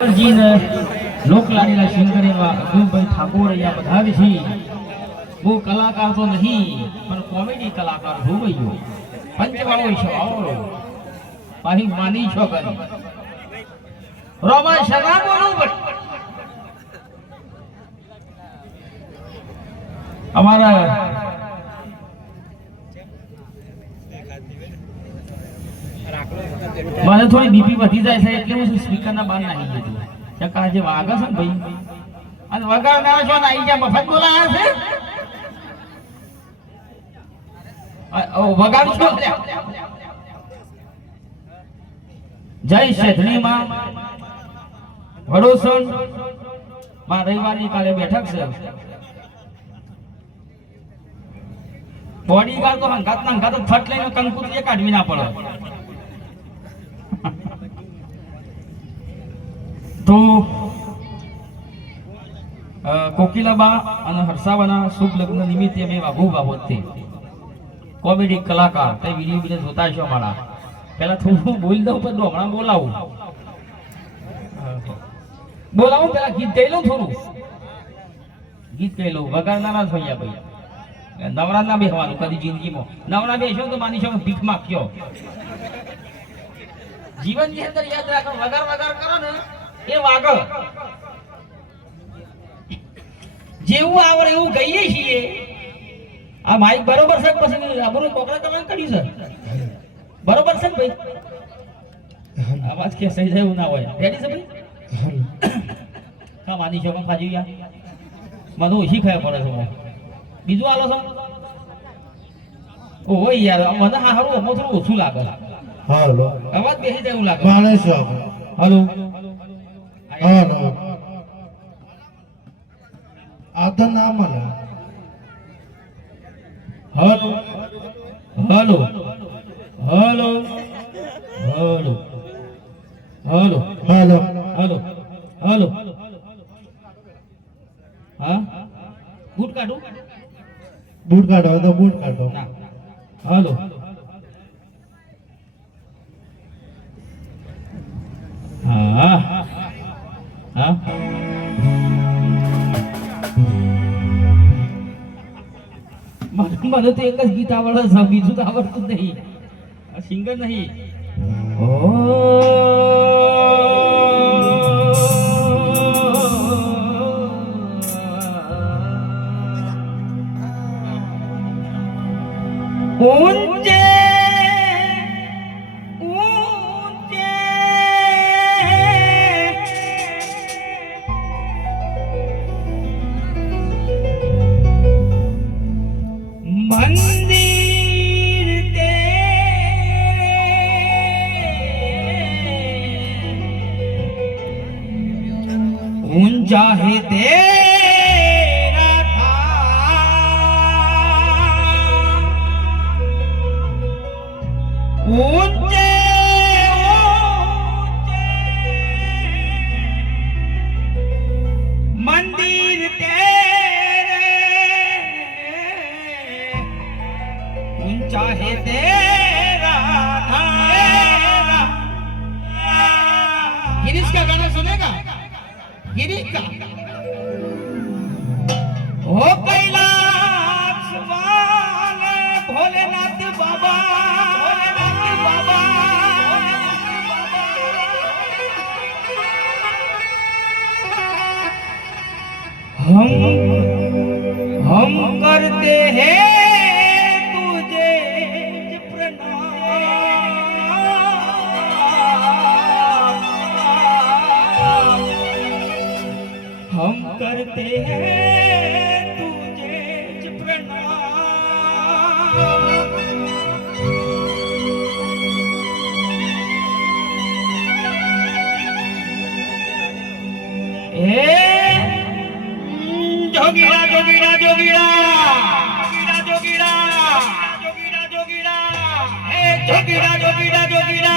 જીને લોકલાડીલા સિંગર એવા અતુલભાઈ ઠાકોર અહીંયા બધા જ છે. બહુ કલાકાર તો નહીં પણ કોમેડી કલાકાર છું ભાઈઓ. પંચવાળો છો આવો પાછી માની છો કરી રોમા શરા બોલું અમારા મને થોડી બીપી વધી જાય છે એટલે હું સ્પીકર ના બહાર નાખી દીધું. ચકા જે વાગે છે ને ભાઈ અને વગાડનારા છો ને આઈ ગયા મફત બોલાયા છે. વગાડશો જય શેઠણી માં વડોસણ માં રવિવારની કાલે બેઠક છે. બોડી ગાર્ડ તો હંગાત ના હંગાત ફટ લઈને કંકુત્રી કાઢવી ના પડે. તો કોકિલાબા અને હર્ષાબાના શુભ લગ્ન નિમિત્તે અમે વાઘુ બાબતથી કોમેડી કલાકાર તે વિડીયો બીજા જોતા છો મારા. પહેલા થોડું બોલી દઉં પણ હમણાં બોલાવું પેલા ગીત ગાઈ લઉં. થોડું ગીત ગાઈ લઉં. વગાડનારા છો અહીંયા ભાઈ. નવરા ના બેસવાનું કદી જિંદગીમાં. નવરા બેસો તો માની છો ભીખ માગ્યો. જીવન ની અંદર યાદ રાખો વગાર કરો ને એ વાગો. જેવું આવડે એવું કહીએ છીએ. આ માઈક બરોબર છે પછી આપણું કોકડા કમાન કર્યું છે બરોબર છે ને ભાઈ. અવાજ કે સહી જાય એવું ના હોય. રેડી છે ભાઈ? કા માની છો પણ ખાજી યાર મને ઓછી ખાય પડે છે. બીજું આલો છો ઓહો યાર મને હારું થોડું ઓછું લાગે. હાલો અવાજ બેસી જાય એવું લાગે. માણસ હાલો હાલો આદન ના મને હાલો હાલો હાલો હાલો હાલો હાલો હાલો હાલો હા બૂટ કાઢું બૂટ કાઢો તો બૂટ કાઢો. ના હાલો હા હા મને તો એક જ ગીત આવડે છે બીજું તો આવડતું જ નહીં. સિંગર નહીં. ઊંચે ઊંચે મંદિર તેરે ઊંચા હે તેરા था ऊंचे मंदिर तेरे ऊंचा है तेरा था. गिरीश का गाना सुनेगा? गिरीश का ओ कैलाश वाले भोलेनाथ बाबा हम करते हैं तुझे प्रणाम. हम करते हैं तुझे प्रणाम. जोगीरा जोगीरा जोगीरा जोगीरा जोगीरा जोगीरा जोगीरा ए जोगीरा जोगीरा जोगीरा